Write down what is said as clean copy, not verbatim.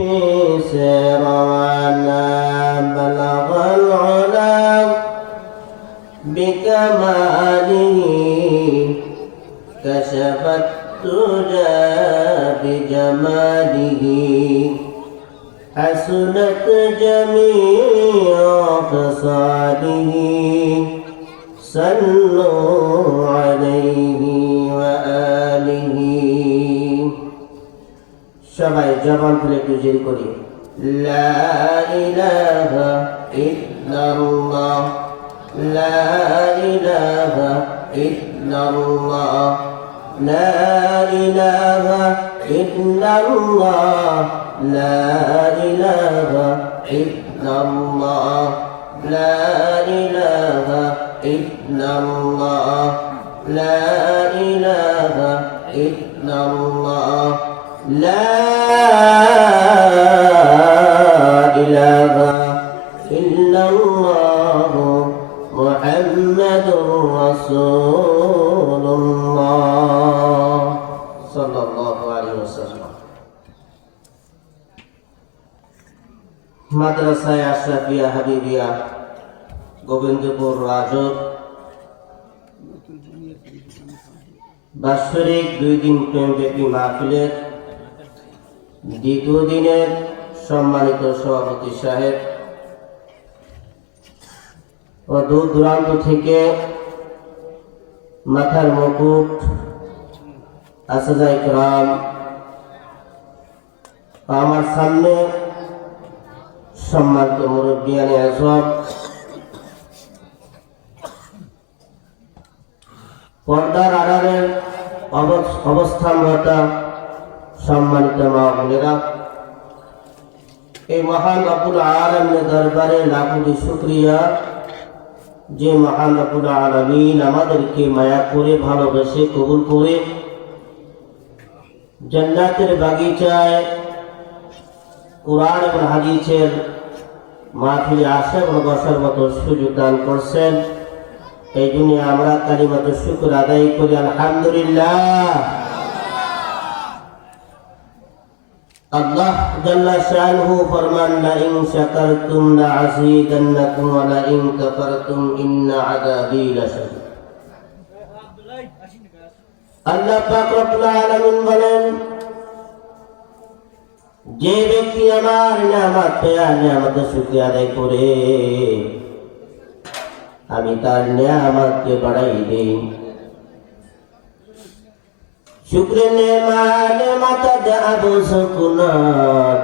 سرنا بلغ العلا بكماله كشف الدجى بجماله حسنت جميع خصاله صلوا عليه وآله সবাই জবান খুলে একটু জিকির করি লা ইলাহা ইল্লাল্লাহ লা ইলাহা ইল্লাল্লাহ লা ইলাহা ইল্লাল্লাহ লা ইলাহা ইল্লাল্লাহ লা ইলাহা ইল্লাল্লাহ লা ইলাহা ইল্লাল্লাহ لا إله إلا الله محمد رسول الله صلى الله عليه وسلم মাদ্রাসায় আশরাফিয়া হাবিবিয়া গোবিন্দপুর রাজক বাৎসরিক 2 দিন প্রেমব্যাপী মাহফিলের দ্বিতীয় দিনের সম্মানিত সভাপতি সাহেব ও দূর দূরান্ত থেকে মাথার মুকুট আসজায়ে কেরাম আমার সামনে সম্মানিত মুরব্বিয়ানে আযম পর্দার আড়ালের অবস্থানরত সম্মানিত মা বোনেরা, এই মহান রব্বুল আলামিনের দরবারে লাখো শুকরিয়া যে মহান রব্বুল আলামিন আমাদেরকে মায়া করে ভালোবেসে কবুল করে জান্নাতের বাগিচায় কুরআন এবং হাদিসের মাহফিলে আসা এবং বসার মতো সুযোগ দান করছেন। এই জন্য আমরা কালিমাত শুকর আদায় করি আলহামদুলিল্লাহ। আল্লাহ জাল্লা শানুহু ফরমান লা ইন শাকারতুম লা আযীদান্নাকুম ওয়া লা ইন কাফারতুম ইন্না আযাবী লাশাদীদ। আল্লাহ পাক রব্বুল আলামিন বলেন, যে ব্যক্তি আমার নিয়ামত পেয়ে নিয়ামতের শুকরিয়া আদায় করে আমি তার নিয়ামতকে বাড়াই দেই। শুকরে নেমাত আবু সুকুনাত